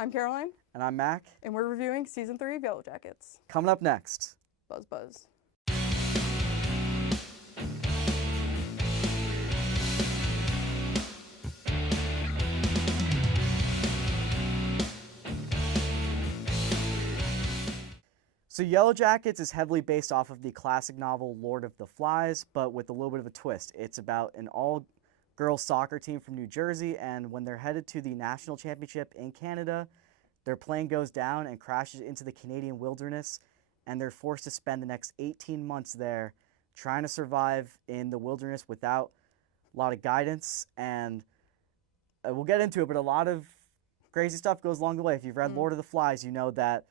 I'm Caroline. And I'm Mac. And we're reviewing Season 3 of Yellowjackets. Coming up next. Buzz buzz. So Yellowjackets is heavily based off of the classic novel Lord of the Flies, but with a little bit of a twist. It's about an all-girls soccer team from New Jersey, and when they're headed to the national championship in Canada, their plane goes down and crashes into the Canadian wilderness, and they're forced to spend the next 18 months there trying to survive in the wilderness without a lot of guidance, and we'll get into it, but a lot of crazy stuff goes along the way. If you've read Lord of the Flies, you know that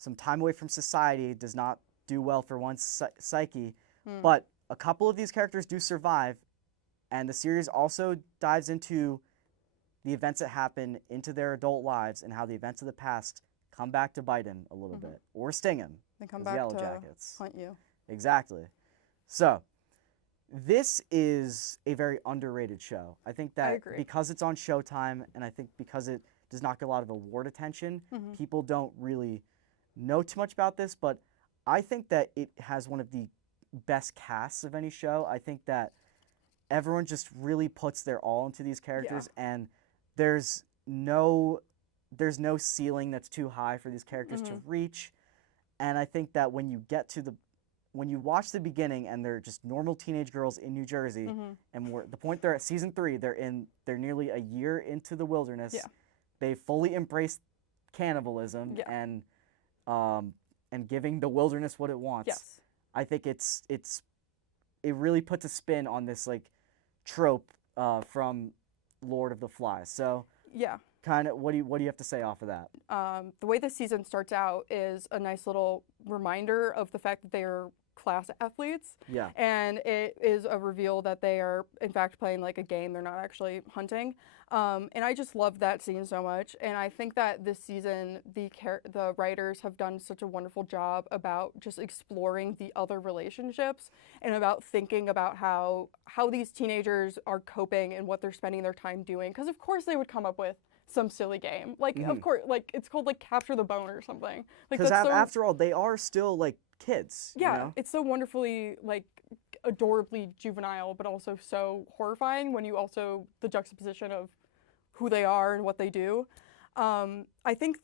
some time away from society does not do well for one's psyche, but a couple of these characters do survive, and the series also dives into the events that happen into their adult lives and how the events of the past come back to bite him a little bit, or sting him. They come back to hunt you. Exactly. So, this is a very underrated show. I think that because it's on Showtime, and I think because it does not get a lot of award attention, people don't really know too much about this, but I think that it has one of the best casts of any show. I think that everyone just really puts their all into these characters, and there's no ceiling that's too high for these characters to reach. And I think that when you watch the beginning and they're just normal teenage girls in New Jersey, and the point they're at season 3, they're nearly a year into the wilderness. They fully embrace cannibalism and giving the wilderness what it wants. I think it really puts a spin on this like trope from Lord of the Flies. So kind of what do you have to say off of that? The way the season starts out is a nice little reminder of the fact that they are class athletes. And it is a reveal that they are in fact playing like a game. They're not actually hunting. And I just love that scene so much. And I think that this season, the writers have done such a wonderful job about just exploring the other relationships and about thinking about how these teenagers are coping and what they're spending their time doing. Because of course they would come up with some silly game. Like, of course, like it's called like Capture the Bone or something. Because after all, they are still like kids. Yeah, you know? It's so wonderfully like adorably juvenile, but also so horrifying when you also the juxtaposition of who they are and what they do. I think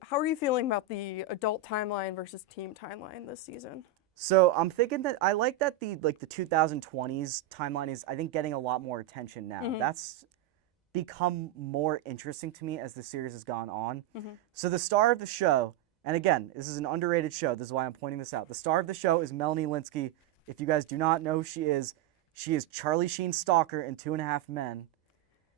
how are you feeling about the adult timeline versus teen timeline this season? So I'm thinking that I like that the 2020s timeline is, I think, getting a lot more attention now. That's become more interesting to me as the series has gone on. So the star of the show, and again, this is an underrated show, this is why I'm pointing this out. The star of the show is Melanie Lynskey. If you guys do not know who she is Charlie Sheen's stalker in 2.5 Men.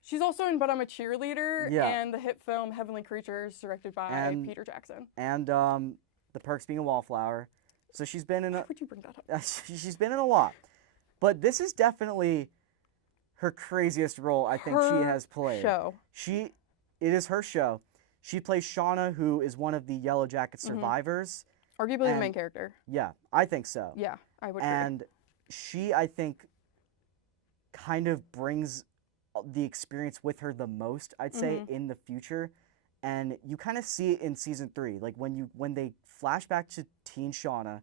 She's also in But I'm a Cheerleader and the hit film Heavenly Creatures, directed by Peter Jackson. And The Perks Being a Wallflower. So she's been in Why would you bring that up? She's been in a lot. But this is definitely her craziest role I think she has played. It is her show. She plays Shauna, who is one of the Yellowjackets survivors. Arguably the main character. Yeah, I think so. Yeah, I would agree. And she, I think, kind of brings the experience with her the most, I'd say, in the future. And you kind of see it in season 3. Like when they flash back to teen Shauna,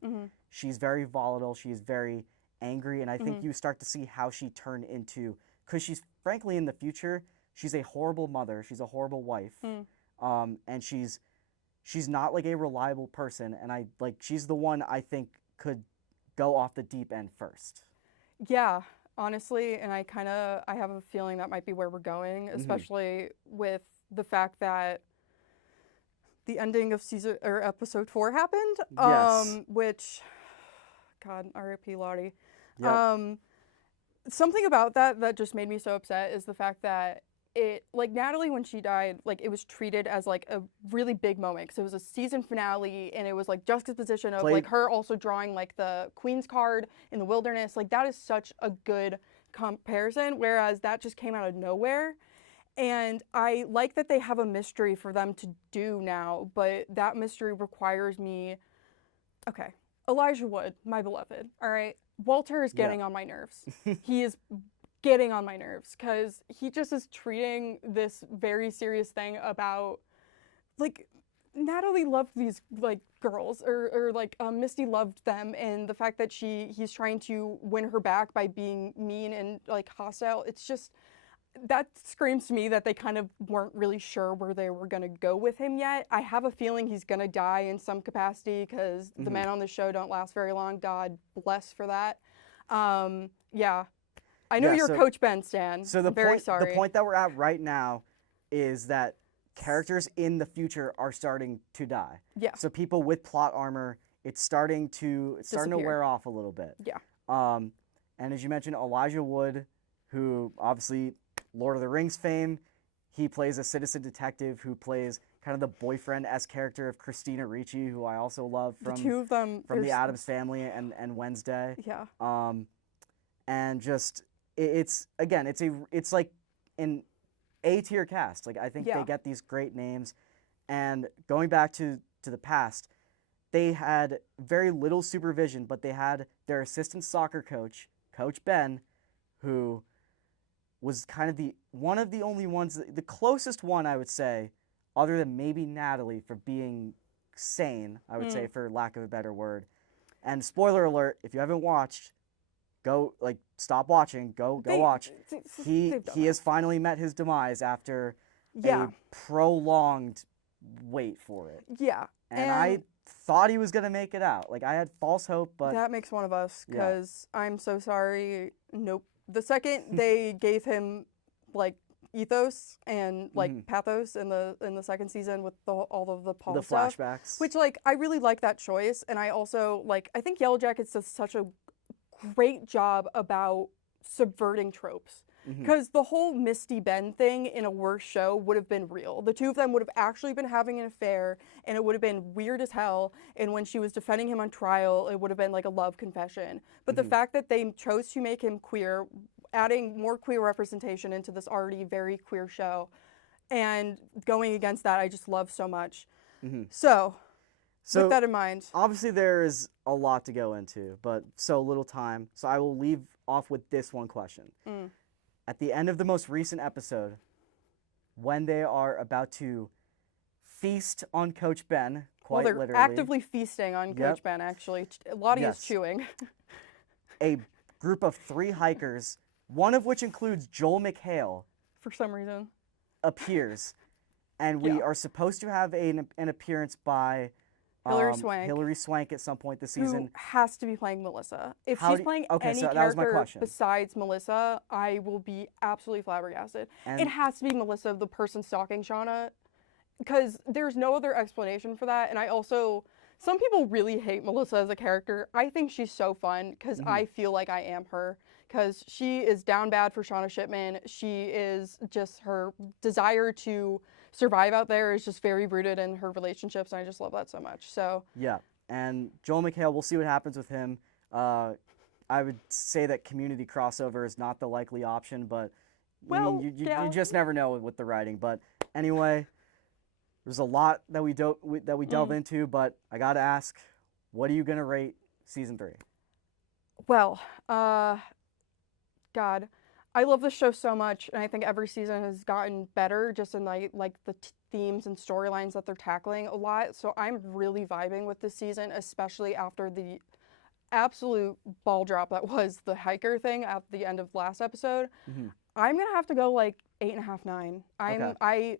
she's very volatile, she's very angry, and I think you start to see how she turned into, because she's frankly in the future, she's a horrible mother, she's a horrible wife, and she's not like a reliable person, and she's the one I think could go off the deep end first. Yeah, honestly, and I have a feeling that might be where we're going, especially with the fact that the ending of episode 4 happened, which, God, R.I.P. Lottie. Something about that just made me so upset is the fact that Natalie, when she died, it was treated as like a really big moment because it was a season finale and it was like juxtaposition of her also drawing like the Queen's card in the wilderness. Like that is such a good comparison, whereas that just came out of nowhere. And I like that they have a mystery for them to do now, but that mystery requires me, okay, Elijah Wood, my beloved, all right? Walter is getting on my nerves. He is getting on my nerves because he just is treating this very serious thing about like Natalie loved these like girls, or like Misty loved them, and the fact that he's trying to win her back by being mean and like hostile, it's just, that screams to me that they kind of weren't really sure where they were going to go with him yet. I have a feeling he's going to die in some capacity, because the men on the show don't last very long. God bless for that. Yeah. I know you're Coach Ben stan. So I'm very sorry. The point that we're at right now is that characters in the future are starting to die. Yeah. So people with plot armor, it's starting to wear off a little bit. Yeah. And as you mentioned, Elijah Wood, who obviously Lord of the Rings fame, he plays a citizen detective who plays kind of the boyfriend-esque character of Christina Ricci, who I also love from the two of them from the Addams Family and Wednesday. Yeah. And just it's like an A-tier cast. Like, I think they get these great names. And going back to the past, they had very little supervision, but they had their assistant soccer coach, Coach Ben, who was kind of one of the only ones, the closest one, I would say, other than maybe Natalie, for being sane, I would say, for lack of a better word. And spoiler alert, if you haven't watched, stop watching, go watch. He has finally met his demise after a prolonged wait for it. Yeah. And I thought he was going to make it out. Like, I had false hope, but... That makes one of us, because I'm so sorry. Nope. The second they gave him, like, ethos and, like, pathos in the second season with all of the Paul stuff, flashbacks. which, like, I really like that choice. And I also, like, I think Yellowjackets does such a great job about subverting tropes. Because the whole Misty Ben thing in a worse show would have been real. The two of them would have actually been having an affair, and it would have been weird as hell. And when she was defending him on trial, it would have been like a love confession. But the fact that they chose to make him queer, adding more queer representation into this already very queer show, and going against that, I just love so much. So with that in mind. Obviously there is a lot to go into, but so little time. So I will leave off with this one question. At the end of the most recent episode, when they are about to feast on Coach Ben, quite literally. They're actively feasting on Coach Ben, actually. Lottie is chewing. A group of 3 hikers, one of which includes Joel McHale, for some reason, appears. And we are supposed to have an appearance by... Hilary Swank at some point this season. Who has to be playing Melissa. If she's playing any character besides Melissa, I will be absolutely flabbergasted. And it has to be Melissa, the person stalking Shauna, because there's no other explanation for that. And I also, some people really hate Melissa as a character. I think she's so fun, because I feel like I am her. Because she is down bad for Shauna Shipman. She is just, her desire to survive out there is just very rooted in her relationships, and I just love that so much. So yeah, and Joel McHale, we'll see what happens with him. I would say that community crossover is not the likely option, but you just never know with the writing. But anyway, there's a lot that we delve into, but I gotta ask, what are you gonna rate season 3? Well, God, I love this show so much, and I think every season has gotten better just in like the themes and storylines that they're tackling a lot. So I'm really vibing with this season, especially after the absolute ball drop that was the hiker thing at the end of last episode. I'm gonna have to go like 8.5, 9. I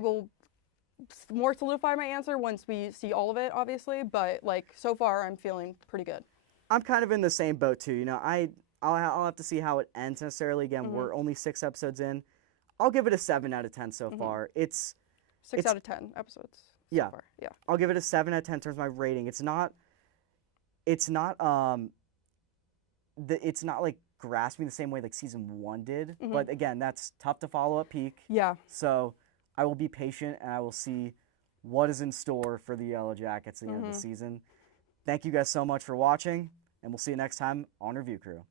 will more solidify my answer once we see all of it, obviously. But like so far, I'm feeling pretty good. I'm kind of in the same boat too. You know, I'll have to see how it ends necessarily. Again, we're only 6 episodes in. I'll give it a 7 out of 10 so far. It's 6 out of 10 episodes. Yeah. So far. Yeah. I'll give it a 7 out of 10 in terms of my rating. It's not like grasping the same way like season 1 did. But again, that's tough to follow at peak. Yeah. So I will be patient, and I will see what is in store for the Yellowjackets at the end of the season. Thank you guys so much for watching, and we'll see you next time on Review Crew.